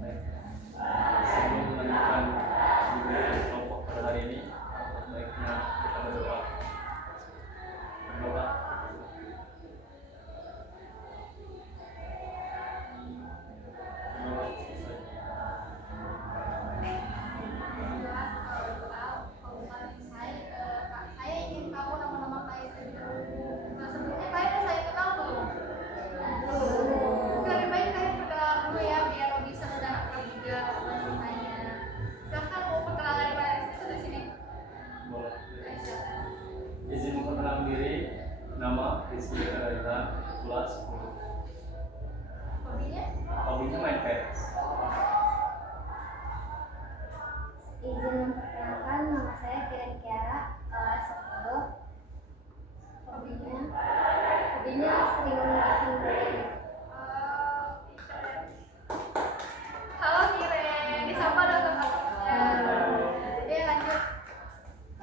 Baik. Sebelum melanjutkan pembelajaran kelompok pada hari ini, baiknya kita berdoa. Berdoa. Izin memperkenalkan diri, nama Rizky Raihan, kelas 10. Hobinya main PS. Izin memperkenalkan, nama saya Kiran Kiara, kelas 10. Hobinya sering bikin game. Halo Kiren, disapa dong teman-temannya. Jadi lanjut.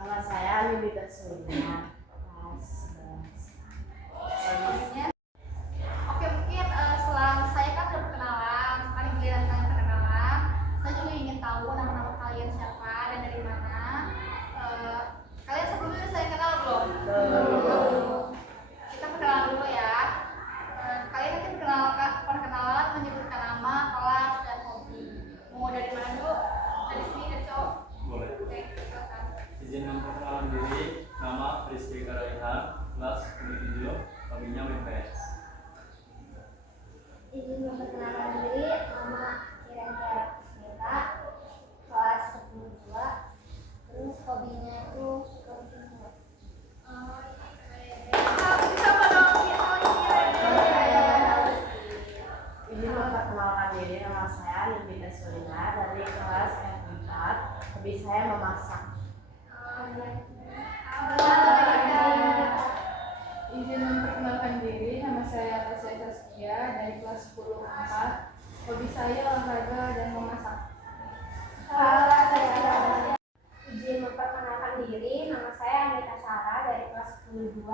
Nama saya Lilita Surya, kelas 11. Hobinya. Oke, mungkin setelah saya kan udah perkenalan, sekarang giliran kalian perkenalan. Saya juga ingin tahu nama-nama kalian siapa dan dari mana. Kalian sebelumnya udah saya kenal belum? Belum. Kita perkenalan dulu ya. Kalian nanti perkenalan menyebutkan nama, kelas, dan hobi. Mau dari mana dulu? Dari sini, dari cowok. Boleh. Oke, silakan. Izin memperkenalkan diri, nama Rizky Raihan, kelas 7. Hobinya main PS. Izin memperkenalkan diri, nama Kiran Kiara Kusmita, kelas 10-2. Terus hobinya itu suka bikin kue. Disapa dong, ya, halo Kiren. Ini memperkenalkan diri, nama saya Lilita Surya dari kelas F4. Hobi saya memasak. Izin memperkenalkan diri, nama saya Tasya Saskia dari kelas 10-4. Hobi saya olahraga dan memasak. Izin memperkenalkan diri, nama saya Anita Sarah dari kelas 10-2.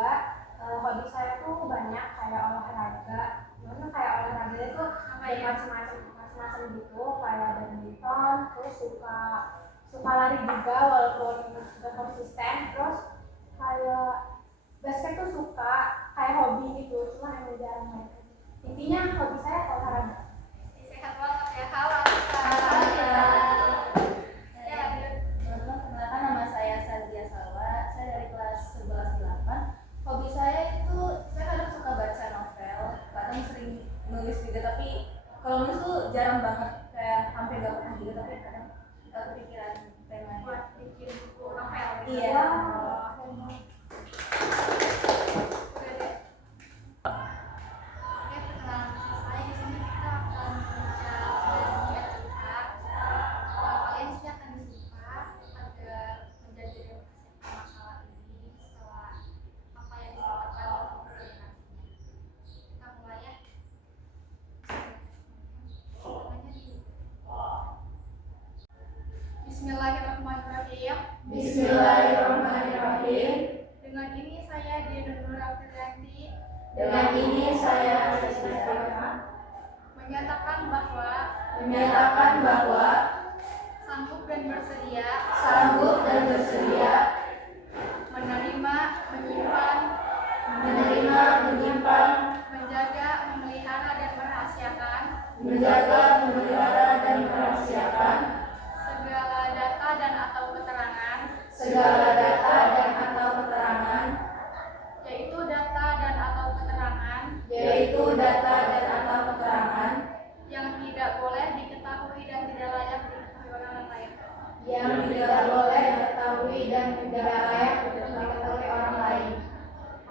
Hobi saya tuh banyak, kayak olahraga. Mana kayak olahraga itu macam-macam gitu, kayak badminton, terus suka lari juga walaupun gak konsisten. Terus kayak basket tuh suka, kayak hobi gitu, cuma emang jarang main. Intinya hobi saya olahraga. Sehat banget ya, halo Anita. Ya, lanjut. Teman-teman, perkenalkan nama saya Sazia Salwa, saya dari kelas 11-8. Hobi saya itu, saya kadang suka baca novel, kadang sering nulis juga, tapi kalau nulis tuh jarang banget, kayak hampir gak pernah juga, tapi kadang kepikiran temanya. Buat bikin buku novel gitu. Iya. Udah deh. Oke, perkenalan selesai. Di sini kita akan bicara dan kita. Kalian sih akan disuka agar menjadi masalah ini setelah apa yang disebutkan dalam presentasinya. Kita mulai ya. Bismillahirrahmanirrahim. Bismillahirrahmanirrahim. Dengan ini saya Diana Nur Afriyanti Dengan ini saya menyatakan bahwa sanggup dan bersedia menerima, menyimpan, menjaga, memelihara dan merahasiakan segala data dan atau keterangan yaitu data dan atau keterangan yang tidak boleh diketahui dan tidak layak diketahui orang lain.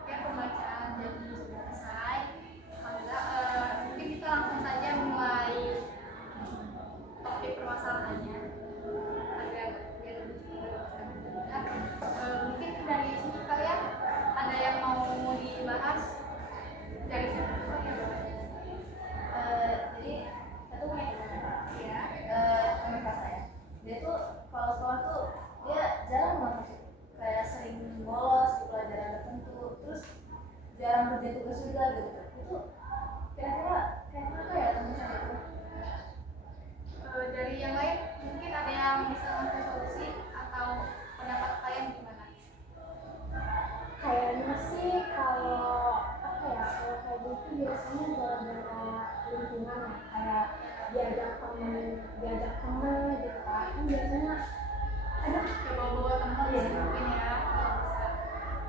Oke, pembacaan jadi sudah selesai. Mungkin kita langsung saja mulai topik permasalahannya agar biar lebih cepat. diajak temen gitu kan biasanya ada coba bawa teman sih mungkin ya kalau bisa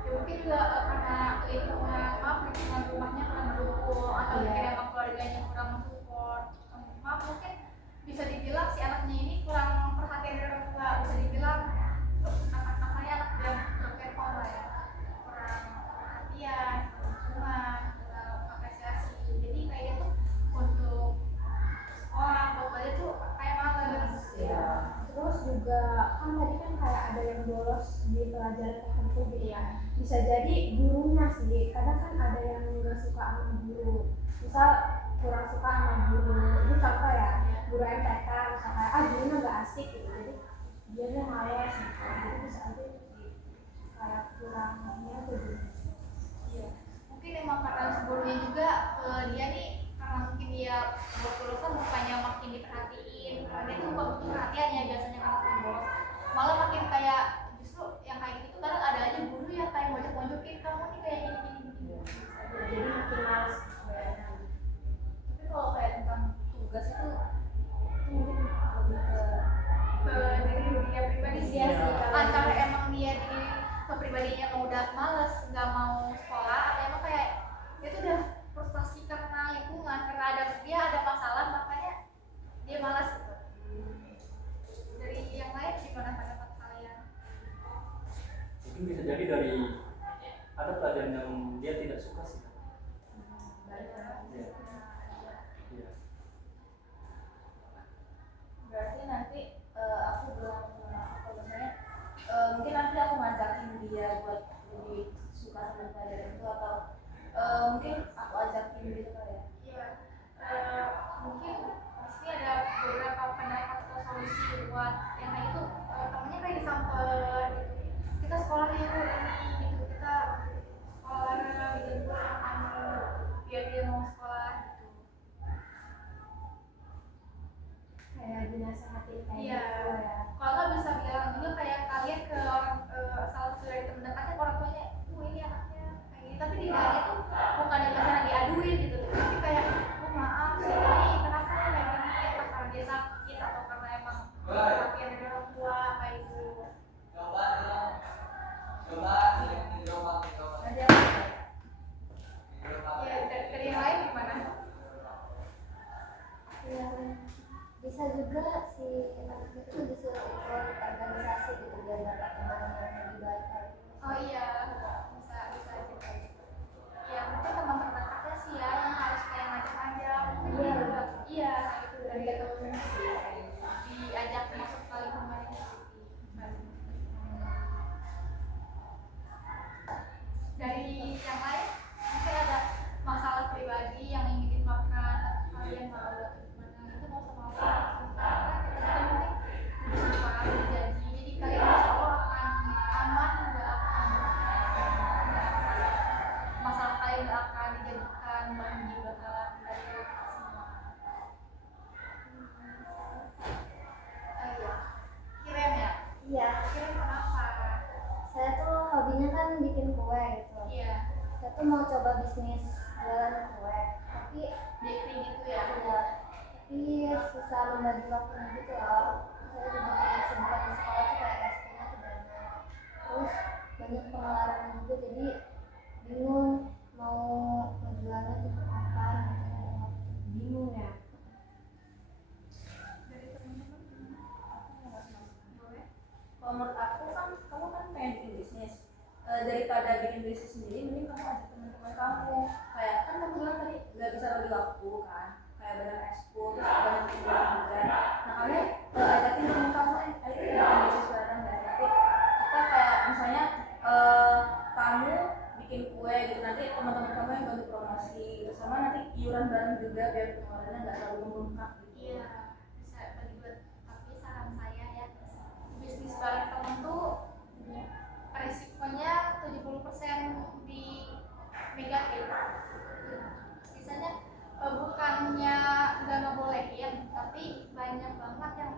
ya mungkin juga karena lingkungan rumahnya kurang mendukung atau mungkin emang keluarganya kurang mensupport maaf mungkin bisa dibilang si anaknya ini kurang perhatian dari orang tua bisa dibilang anak-anaknya anak yang kepo lah ya kurang perhatian kurang apresiasi jadi kayak tuh untuk sekolah buat belajar tuh kayak males terus juga kan tadi kan kayak ada yang bolos di pelajaran tertentu gitu ya bisa jadi gurunya sih kadang kan ada yang nggak suka sama guru misal kurang suka sama guru ini contoh ya guru MTK misalnya gurunya nggak asik gitu jadi dia nya malas gitu jadi bisa aja sih kayak kurangnya tuh gitu. iya mungkin emang karena sebelumnya juga dia nih karena mungkin dia bolos-bolosan bukannya makin diperhatiin karena dia tuh butuh perhatian ya biasanya karena bolos malah makin kayak justru yang kayak gitu kadang ada aja guru yang kayak mojok-mojokin kamu nih kayak gini jadi makin males Tapi kalau kayak tentang tugas itu mungkin lebih ke dari dia pribadi sih Iya sih, kalau antara emang dia di kepribadinya emang udah males nggak mau sekolah atau emang kayak dia tuh udah frustasi karena lingkungan karena dia ada masalah makanya dia malas gitu dari yang lain gimana pendapat kalian? Mungkin bisa jadi dari ada pelajaran yang dia tidak suka sih. Iya. Iya. berarti nanti aku bilang apa misalnya mungkin nanti aku ngajakin dia buat lebih suka sama pelajaran itu atau mungkin aku ajakin gitu kali ya. Iya, mungkin di sini ada beberapa pendapat atau solusi buat yang kayak gitu temennya kayak disamper gitu kita sekolah yuk ini gitu kita sekolah gitu biar dia mau sekolah gitu kayak dinasehatin kayak iya gitu ya kalau nggak bisa bilang juga kayak kalian ke orang salah satu dari temen dekatnya ke orang tuanya ini anaknya kayak gini tapi dia tuh bukan dengan cara diaduin gitu tapi kayak maaf sih ini kenapa kayak gini apa karena dia sakit atau karena emang perhatian dari orang tua kayak gitu Nanti aku ya dari yang lain gimana? ya bisa juga si anak itu disuruh ikut organisasi gitu biar dapat teman yang lebih baik lagi. Oh iya bisa aja ya mungkin teman terdekatnya sih ya yang harus kayak ngajak-ngajak mungkin dia juga iya kayak gitu dari diajak masuk ke lingkungan ini dari yang lain mungkin ada masalah pribadi yang ingin dimakan kalian mau gimana itu mau sama apa kita mungkin suka janji jadi kalian insya Allah akan aman nggak akan masalah kalian nggak akan dijadikan bahan gibah dari semua iya kirim ya Iya, kirim kenapa saya tuh hobinya kan bikin kue gitu. iya Saya tuh mau coba bisnis jualan kue, tapi bakery gitu ya tapi susah membagi waktunya gitu loh. Saya juga kayak sempat di sekolah tuh kayak SPM-nya tuh banyak. Terus banyak pengeluaran juga, jadi bingung mau ngejualnya tuh kapan gitu. Bingung ya. dari teman-teman boleh kalau menurut aku kan kamu kan pengen bikin bisnis daripada bikin bisnis sendiri mending kamu ajak teman-teman kamu kayak kan kamu bilang tadi nggak bisa bagi waktu kan kayak banyak ekskul terus banyak kegiatan juga nah kamu ajakin teman kamu ayo kita bikin bisnis bareng dan nanti kita kayak misalnya kamu bikin kue gitu nanti teman-teman kamu yang bantu promosi gitu sama nanti iuran bareng juga biar pengeluarannya nggak terlalu membengkak gitu. iya bisa bagi buat tapi saran saya ya bisnis bareng temen tuh resikonya 70% di negatif sisanya bukannya nggak ngebolehin tapi banyak banget yang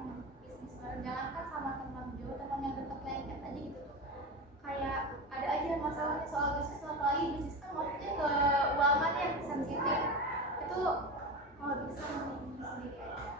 bisnis bareng jangankan sama teman jauh teman yang deket lengket aja gitu kayak ada aja masalahnya soal bisnis apalagi bisnis kan maksudnya keuangan yang sensitif itu kalau bisa mending sendiri aja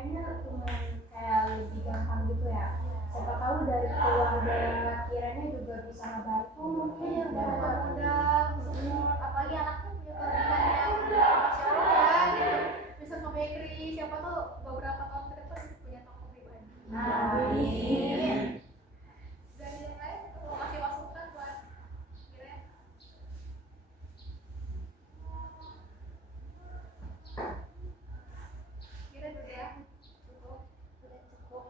kayaknya lumayan kayak lebih gampang gitu ya. Siapa tahu dari keluarga kiranya juga bisa ngebantu mungkin Iya, dan muda support, apalagi anaknya punya kelebihan yang masya Allah ya gitu, bisa ke bakery, siapa tuh beberapa tahun ke depan bisa punya toko pribadi. Amin. Dari yang lain kalau kasih masukan buat kira kira dulu ya, cukup. udah cukup.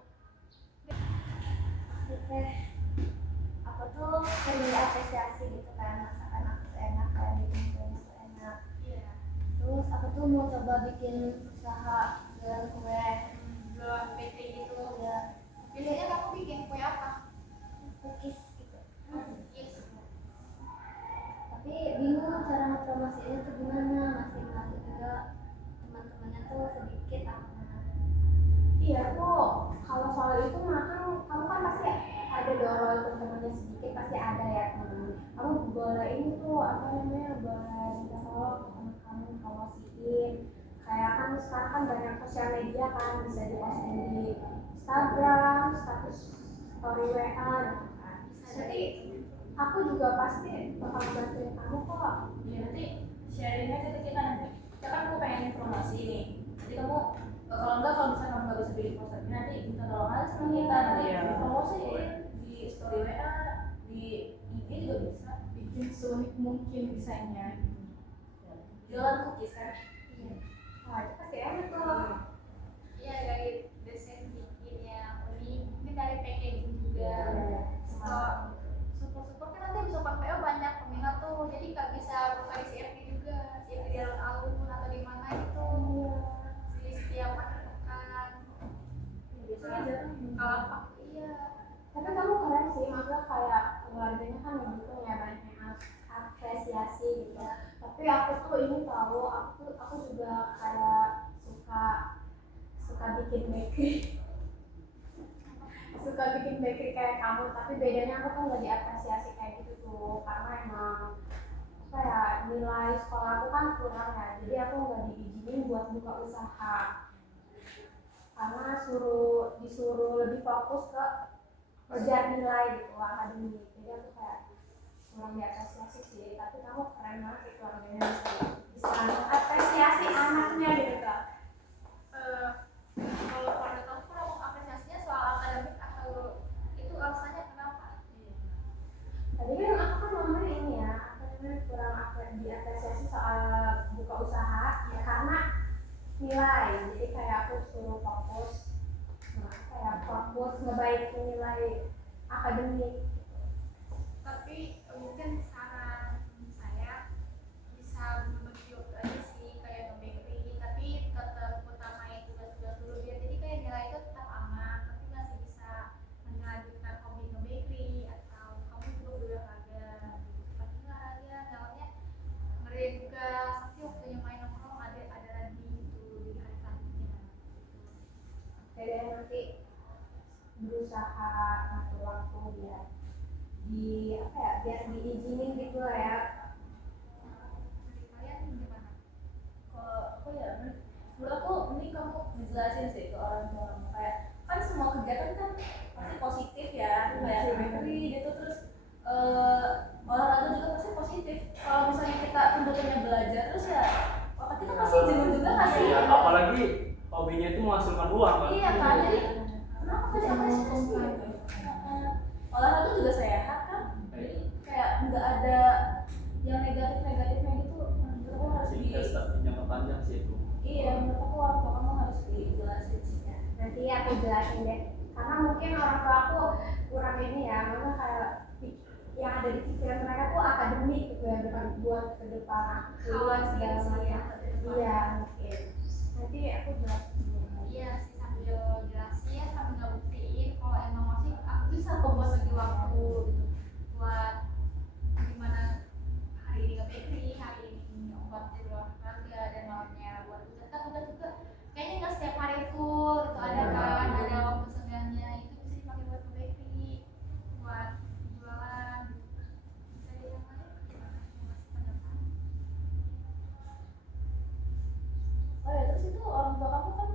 Oke, aku tuh sering diapresiasi gitu kan, masakan aku tuh enak, kayak bikin kuenya tuh enak. Iya. Terus aku tuh mau coba bikin usaha jualan kue. Jualan bakery gitu. Ya, Biasanya kamu bikin kue apa? cookies gitu. Yes. Tapi bingung cara ngepromosiinnya tuh gimana, masih malu juga teman-temannya tuh sedikit iya tuh kalau soal itu mah kan kamu kan pasti ada dong walaupun temannya sedikit pasti ada ya teman kamu boleh ini tuh apa namanya boleh minta tolong ke teman kamu promosiin kayak kan sekarang kan banyak sosial media kan bisa diposting di Instagram status story WA gitu kan jadi aku juga pasti bakal bantuin kamu kok. Ya nanti sharingnya ke kita nanti. Kita kan aku pengen promosi nih. Jadi kamu kalau enggak kalau misalnya kamu nggak bisa bikin poster nanti minta tolong aja sama kita nanti promosiin di story WA di IG juga bisa. Bikin seunik mungkin desainnya. Jualan cookies kan. Wah itu pasti enak tuh. Iya, dari desain bikinnya unik, mungkin dari packaging juga. Kalau syukur-syukur kan nanti bisa PO banyak peminat tuh, jadi nggak bisa buka di CFD juga, CFD di alun-alun atau di mana gitu. Di setiap akhir pekan. Biasanya jarang. Kalau apa? Iya. Tapi kamu keren sih, maksudnya kayak keluarganya kan mendukung ya banyak yang apresiasi gitu. Tapi aku tuh ini tahu, aku juga kayak suka bikin bakery, suka bikin bakery kayak kamu. Tapi bedanya aku tuh nggak diapresiasi kayak gitu tuh, karena emang apa ya nilai sekolah aku kan kurang ya, jadi aku nggak diizinin buat buka usaha. Karena disuruh lebih fokus ke kejar nilai gitu akademik jadi aku kayak kurang diapresiasi sih tapi kamu keren banget sih keluarganya bisa mengapresiasi anaknya gitu kak. Kalau pada kamu kurang apresiasinya soal akademik atau itu alasannya kenapa? Tadi kan aku kan ngomongin ini ya apa namanya kurang diapresiasi soal buka usaha ya karena nilai jadi kayak aku suruh fokus ngebaikin nilai akademik. Tapi mungkin saran saya bisa berbagi waktu aja sih kayak nge-bakery tapi tetap utamain tugas-tugas dulu biar jadi kayak nilai itu tetap aman tapi masih bisa melanjutkan hobi nge-bakery atau kamu juga berolahraga gitu pasti olahraga namanya ngerjain tugas tapi waktunya main nongkrong ada lagi gitu di hari selanjutnya gitu. Jadi nanti berusaha ngatur waktu biar biar diizinin gitu lah ya. Dari kalian gimana? Kalau aku ya menurut aku ini kamu dijelasin sih ke orang tua kamu kayak kan semua kegiatan kan pasti positif ya kayak bakery gitu terus olahraga juga pasti positif kalau misalnya kita tuntutannya belajar terus ya otak kita pasti jenuh juga nggak sih Iya, apalagi hobinya itu menghasilkan uang kan. iya kan jadi kenapa nggak diapresiasi gitu olahraga juga sehat kan jadi kayak nggak ada yang negatifnya gitu menurut aku harus di Investasi jangka panjang sih itu. iya menurut aku orang tua kamu harus dijelasin sih ya Nanti aku jelasin deh. Karena mungkin orang tua aku kurang ini ya, maksudnya kayak yang ada di pikiran mereka tuh akademik gitu ya, bukan buat ke depan aku kuliah segala macam. Iya mungkin. Nanti aku jelasin. Iya sih sambil jelasin sambil ngebuktiin kalau emang masih aku bisa kok buat bagi waktu gitu buat gimana hari ini ke bakery hari ini buat jadi olahraga dan malamnya buat tugas kan tugas juga kayaknya nggak setiap hari full gitu ada kan ada waktu senggangnya itu bisa dipakai buat ke bakery buat jualan dari yang lain gimana yang masih pendapat oh ya terus itu orang tua kamu kan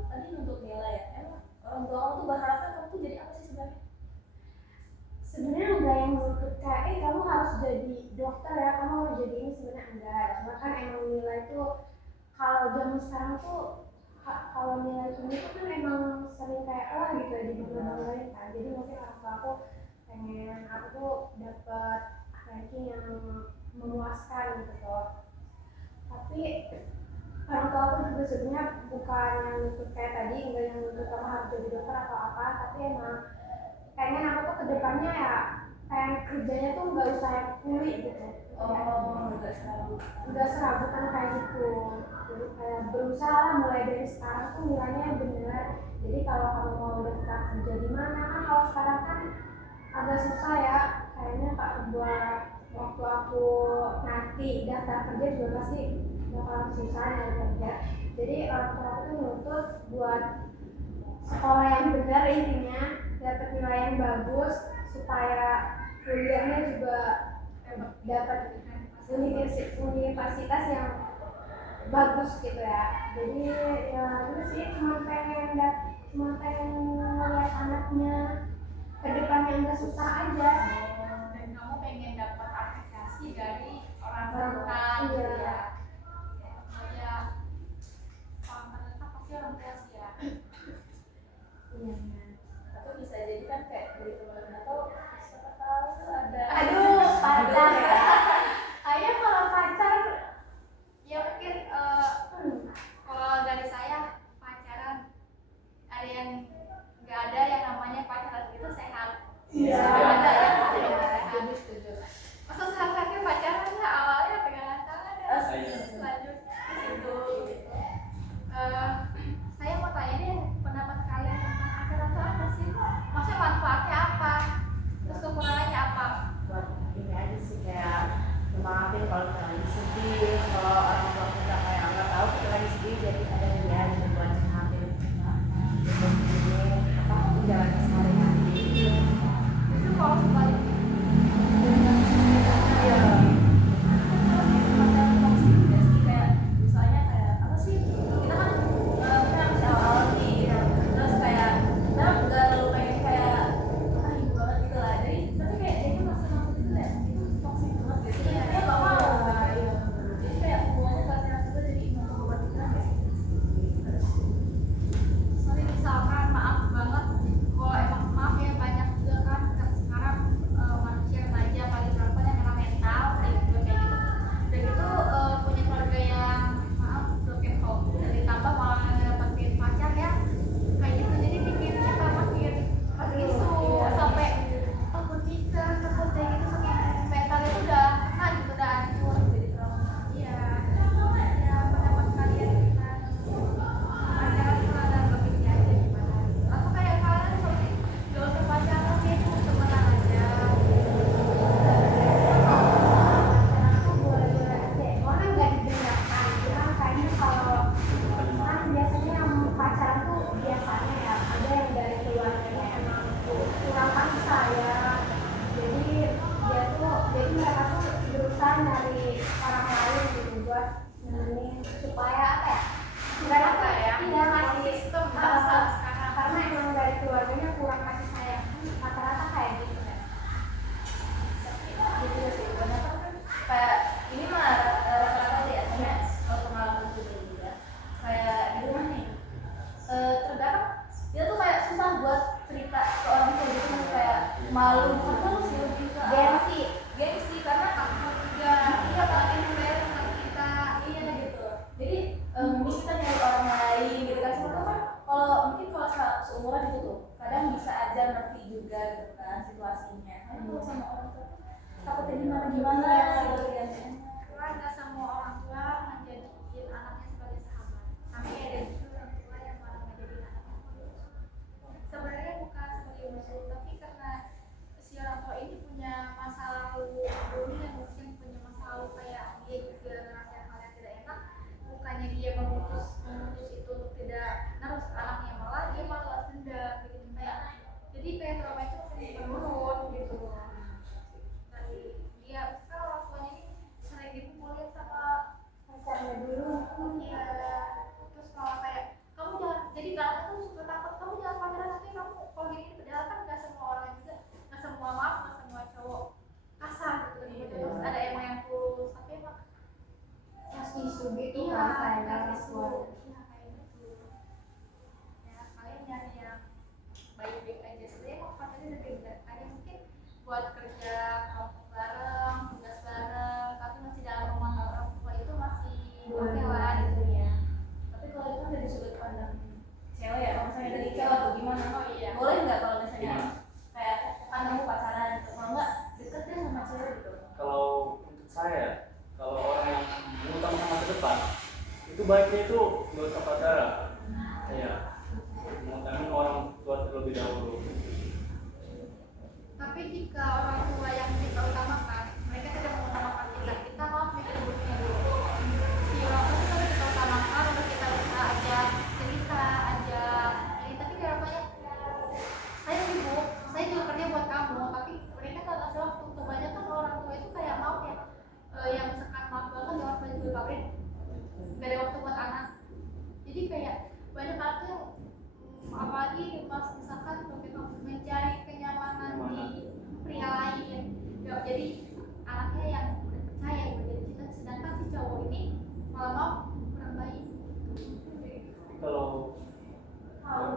sekarang tuh kalau nilai tinggi itu kan emang sering kayak gitu ya dibangga-banggain kan. Jadi mungkin orang tua aku pengen aku tuh dapet ranking yang memuaskan gitu. Tapi orang tua aku juga sebenarnya bukan yang nuntut kayak tadi, enggak yang nuntut kamu harus jadi dokter atau apa, tapi emang pengen aku tuh kedepannya ya kayak kerjanya tuh nggak usah yang kuli gitu. Nggak serabutan kayak gitu. Jadi kayak berusaha lah mulai dari sekarang tuh nilainya bener. Jadi kalau kamu mau daftar kerja di mana kan, kalau sekarang kan agak susah ya kayaknya kak, buat waktu aku nanti daftar kerja juga pasti bakal susah nyari kerja. Jadi orang tua aku tuh nuntut buat sekolah yang benar, intinya dapat nilai yang bagus supaya kuliahnya juga dapat universitas yang bagus gitu ya. Jadi ya itu sih cuma pengen ngeliat anaknya ke depan yang gak susah aja. Dan kamu pengen dapat apresiasi dari orang tua gitu Iya. ya. Ya orang terdekat pasti orang tua sih ya. Iya. Atau bisa jadi kan kayak dari teman atau siapa tahu ada Pacar ya. Kayaknya kalau pacar Ya mungkin kalau dari saya pacaran ada yang nggak ada yang namanya pacaran itu sehat. Iya. Ada ya. Setuju. Maksud sehat-sehatnya pacaran ya awalnya pegangan tangan ya. Iya. Lanjut ke situ. Saya mau tanya deh pendapat kalian tentang pacaran itu apa sih? Maksudnya manfaatnya apa? Terus kekurangannya apa? Buat ini aja sih kayak memaafin kalau kita lagi sedih, kalau orang tua kita kayak nggak tahu kita lagi sedih, jadi ada dia gitu buat nyamin untuk ini apa menjalani sehari-hari. Justru kalau sebaliknya Iya. kayak misalnya kayak apa sih, kita kan masih awal nih, terus kayak kita nggak terlalu pengen kayak ibu banget gitu lah, jadi tapi kayak dia maksud itu ya itu toxic banget gitu, Iya. dia nggak mau jadi kayak hubungannya karena juga jadi membuat pikiran kayak sorry misalkan maaf banget kalau emang maaf ya banyak juga kan sekarang manusia remaja paling berapa yang kena mental dan juga kayak gitu dan itu punya keluarga yang maaf broken home dan ditambah malah dapetin pacar ya kayak gitu jadi bikin kita makin isu sampai takut nikah takut kayak gitu saking mental itu udah kena gitu udah hancur jadi trauma. Iya ya pendapat kalian tentang pacaran itu ada begini aja gimana atau kayak kalian solusi gak usah pacaran ya cuma temenan aja aku boleh-boleh aja. Orang nggak dibenarkan. Cuman kayaknya kalau kan biasanya yang pacaran tuh biasanya ya ada yang dari keluarganya emang kurang kasih sayang. Jadi mereka tuh berusaha nyari orang lain gitu buat nemenin supaya apa ya? Mereka tuh iya ngasih sistem bangsa sekarang karena emang dari keluarganya kurang kasih sayang. Rata-rata kayak gitu ya. gitu sih banyak kan kayak ini mah rata-rata aja ya, karena kalau pengalaman juga juga kayak di rumah nih terkadang dia tuh kayak susah buat cerita ke orang tua gitu, masih kayak malu, bukan malu sih lebih ke gengsi karena iya apalagi bayar sama kita iya gitu, jadi mungkin kita nyari orang lain gitu kan, siapa tahu kan kalau mungkin kalau seumuran gitu tuh kadang bisa aja ngerti juga gitu kan situasinya, karena kalau sama orang tua takutnya gimana gitu ya. karena nggak semua orang tua ngejadiin anaknya sebagai sahabat tapi ada juga orang tua yang malah ngejadiin anaknya sebagai musuh sebenarnya bukan sebagai musuh tapi karena si orang tua ini punya masa lalu dulu yang mungkin punya masa lalu kayak dia juga ngerasain hal yang tidak enak bukannya dia memutus itu untuk tidak terus ke anaknya malah dia malah dendam gitu kayak jadi kayak trauma itu menurun gitu dari dia kan orang tuanya ini sering dipukulin sama Pacarnya dulu. iya terus malah kayak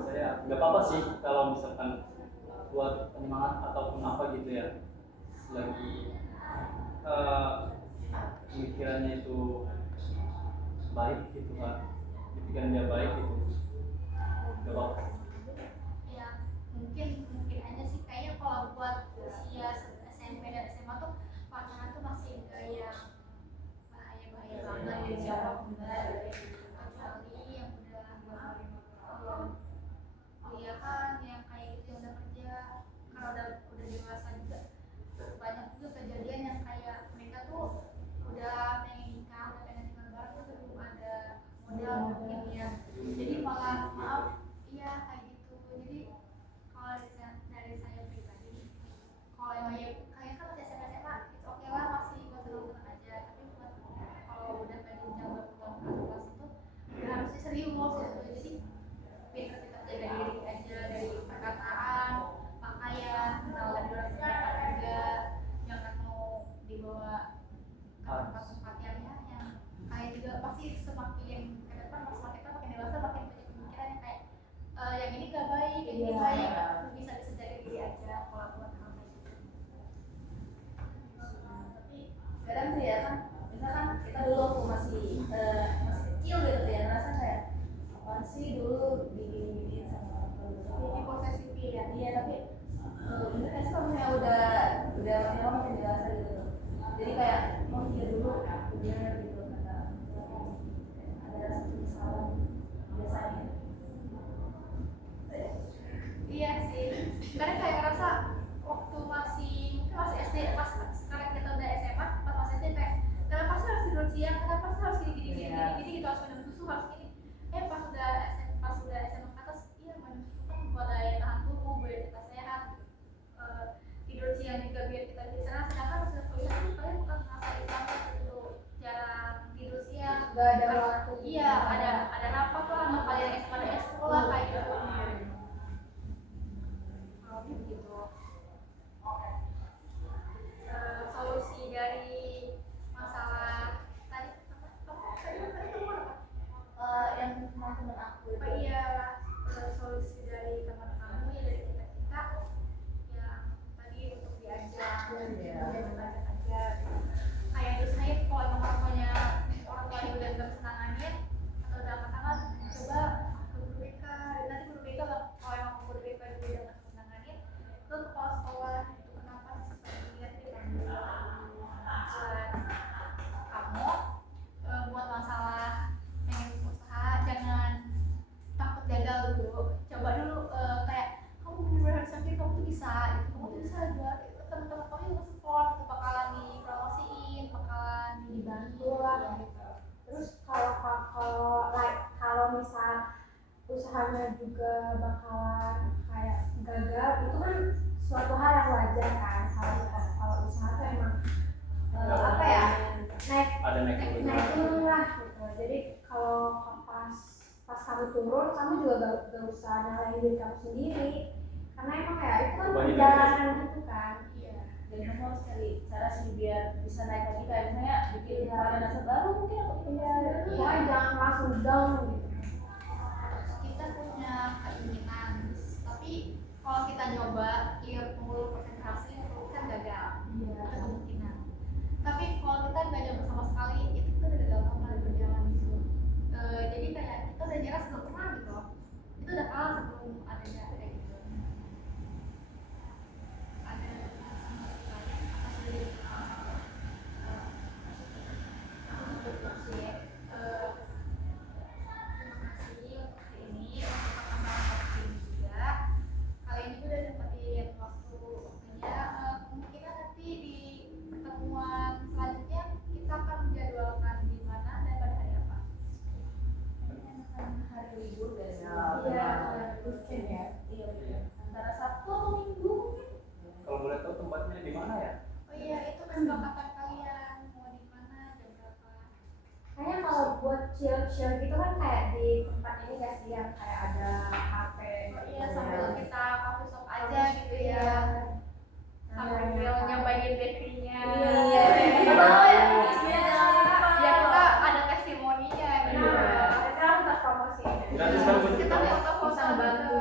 saya nggak apa-apa sih kalau misalkan buat penyemangat ataupun apa gitu ya, lagi pemikirannya itu baik gitu kan, pikiran dia baik gitu, nggak apa-apa. Ya mungkin aja sih kayaknya kalau buat usia SMP dan SMA tuh pacaran tuh masih enggak yang bahaya banget gitu ya, kecuali yang udah kuliah kan yang kayak gitu, yang udah kerja, kalau udah dewasa juga banyak juga kejadian yang kayak mereka tuh udah pengen nikah, udah pengen tinggal bareng tuh belum ada modal mungkin ya, jadi malah maaf iya kayak gitu. Jadi kalau dari saya pribadi, kalau yang kayak kan masih SMA itu oke lah, masih buat senang-senang aja, tapi buat kalau udah pengen jaga kelas itu udah harusnya serius gitu. Jadi pinter-pinter jaga diri aja dari perkataan, pakaian, kenal dari orang terdekat juga, jangan mau dibawa ke tempat-tempat yang kayak juga pasti semakin ke depan semakin dewasa makin banyak pemikiran yang kayak yang ini gak baik, yang ini baik, bisa jaga diri aja kalau buat hal kayak gitu. Tapi Kadang tuh ya kan, misalkan kita dulu waktu masih kecil gitu ya, ngerasa kayak apaan sih dulu digini-giniin sama orang tua gitu. ini posesif ya. Iya, tapi ini kan kalau misalnya udah makin lama makin dewasa gitu, jadi kayak mau iya dulu bener gitu, kata ada rasa penyesalan biasanya. Iya sih, karena kayak ngerasa waktu mungkin masih SD, pas sekarang kita udah SMA, pas masih SD kayak kenapa sih harus tidur siang, kenapa sih harus gini gitu, harus minum susu, harus gini. Pas udah SMA ke atas, iya minum susu kan buat daya tahan tubuh, biar kita sehat. Tidur siang juga biar kita bisa sehat, sedangkan pas udah kuliah tuh kalian bukan ngerasain banget gitu, jarang tidur siang. Gak ada waktu. Iya, ada rapat lah sama kalian SMA dan sekolah kayak gitu. Gitu. Solusi dari masalah tadi Yang teman-teman aku itu iya, solusi dari teman kamu ya, dari kita yang tadi untuk diajak aja kayak diusahain kalau emang orang tuanya udah bersenangannya atau udah katakan coba ke guru BK, nanti guru BK kalau emang guru BK juga udah bersenangannya ke kepala sekolah itu kenapa seperti ini dipanggil buat kamu buat masalah pengen usaha, jangan takut gagal dulu, coba dulu kayak kamu bener-bener harus yakin kamu tuh bisa gitu, kamu tuh bisa buat teman-teman kamu juga support gitu, bakalan dipromosiin, bakalan dibantu lah gitu. Terus kalau misal usahanya juga bakalan kayak gagal, itu kan suatu hal yang wajar kan. Kalau usaha tuh emang apa ya, naik turun lah gitu. Jadi kalau pas kamu turun, kamu juga gak usah nyalahin diri kamu sendiri, karena emang ya itu kan perjalanan gitu kan. Iya. dan kamu harus cari cara sih biar bisa naik lagi, kayak misalnya bikin variasi baru mungkin atau Pokoknya jangan langsung down gitu. Kita punya keinginan, tapi kalau kita nyoba 50% berhasil, 50% gagal, itu kemungkinan. Tapi kalau kita nggak nyoba sama sekali, itu kita udah gagal banget berjalan gitu. Jadi kayak kita udah nyerah sebelum pernah gitu, itu udah kalah sebelum adanya kayak gitu. Ada sama kalian atas diri terima kasih untuk hari ini, untuk perkembangan topik ini juga. Kalian juga udah dapetin waktunya. Kemungkinan nanti di pertemuan selanjutnya kita akan menjadwalkan di mana dan pada hari apa. hari libur guys. Iya, weekend ya. Iya, antara Sabtu atau Minggu mungkin. Kalau boleh tahu tempatnya di mana ya? Oh iya, itu kesepakatan kalian mau di mana, jam berapa. kayaknya kalau buat chill gitu kan kayak di tempat ini gak sih yang kayak ada kafe. Oh iya, sambil kita coffee shop aja gitu ya, sambil nyobain bakery-nya. Iya. Mau ya, isinya jangan lupa. Ya kita ada testimoninya gitu. Kita harus promosi. Gratis kan buat Kita kita. foto-foto Bisa bantu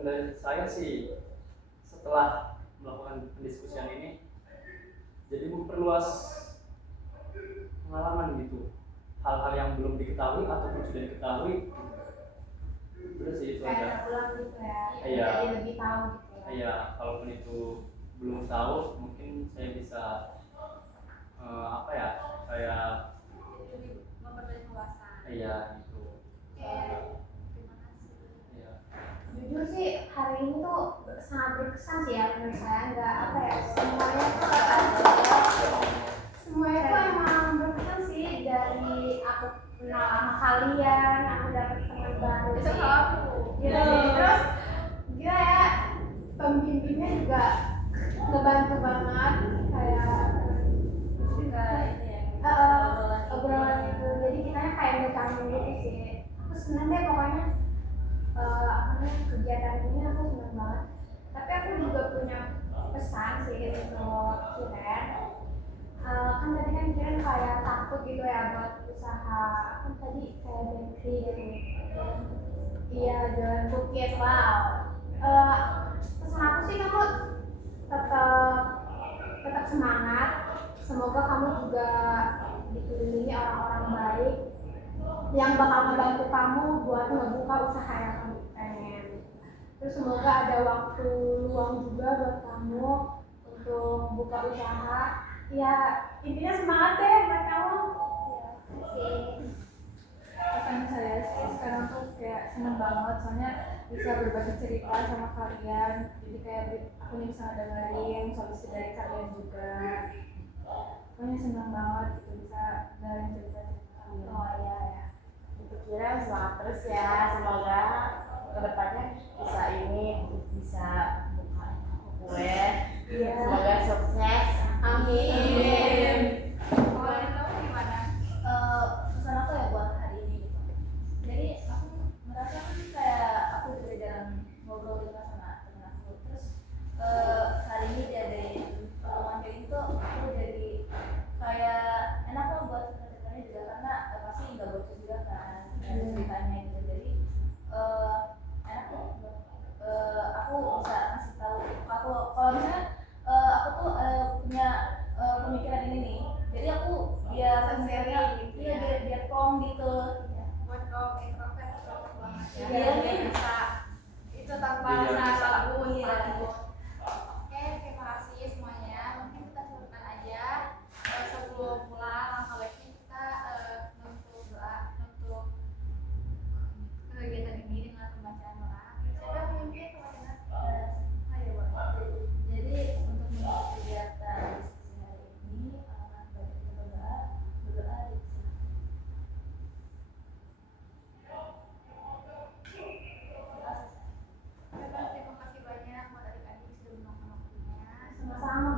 dari saya sih setelah melakukan pendiskusian ini jadi memperluas pengalaman gitu, hal-hal yang belum diketahui ataupun sudah diketahui gitu. Udah sih itu Kayak aja. terpulang gitu ya. Iya. Jadi lebih tahu gitu ya. Iya, kalaupun itu belum tahu mungkin saya bisa apa ya, kayak Lebih memperbanyak wawasan. iya gitu. Oke, terima kasih. Iya. Jujur sih hari ini tuh sangat berkesan sih ya menurut saya. Nggak apa ya, semuanya tuh semuanya tuh emang berkesan sih. Dari aku kenal sama kalian, aku dapet teman baru Itu sih. kalau aku. Gila sih. Terus gila ya, pembimbingnya juga ngebantu banget kayak Juga ini ya. obrolan itu. Jadi kitanya kayak ngecangin gitu sih. Aku seneng deh pokoknya. Apa namanya, kegiatan ini aku seneng banget. Tapi aku juga punya pesan sih untuk Kiren. Kan tadi kan Kiren kayak takut gitu ya buat usaha, kan tadi kayak bakery gitu. Iya, jualan cookies. Wow. Pesan aku sih kamu tetap tetap semangat. Semoga kamu juga dikelilingi orang-orang baik yang bakal ngebantu kamu buat ngebuka usaha yang kamu pengen. Terus semoga ada waktu luang juga buat kamu untuk buka usaha. Ya intinya semangat deh buat kamu. Ya, Pesan saya sih sekarang tuh kayak seneng banget soalnya bisa berbagi cerita sama kalian, jadi kayak aku nih bisa dengerin solusi dari kalian juga. Pokoknya seneng banget gitu bisa dengerin cerita-cerita kalian. oh iya ya. Untuk Kiren semangat terus ya, semoga kedepannya bisa bisa buka kue. Iya. Semoga sukses. Amin. Kalau dari kamu gimana? Pesan aku ya buat hari ini gitu. Jadi aku merasa kan kayak aku juga jarang ngobrol gitu kan sama temen aku. Terus hari ini jadi pertemuan kayak gitu aku jadi kayak enak lah buat cerita-ceritanya juga karena pasti nggak bocor juga kan ceritanya gitu. Jadi enak tuh buat aku bisa ngasih tahu aku kalau misalnya aku tuh punya pemikiran ini nih. Jadi aku biar Sharing gitu iya ya. biar plong gitu. Buat kaum introvert banget ya. Iya nih. Bisa itu tanpa Iya, rasa bisa. ragu Iya. takut. Oke, terima kasih semuanya. Mungkin kita cukupkan aja. Sebelum pulang, langkah baiknya kita untuk doa untuk kegiatan ini dengan pembacaan doa. Siapa yang memimpin pembacaan doa? Ayo, boleh. Jadi untuk menutup kegiatan diskusi hari ini, baik kita berdoa di Terima kasih banyak buat adik-adik sudah meluangkan waktunya. Sama-sama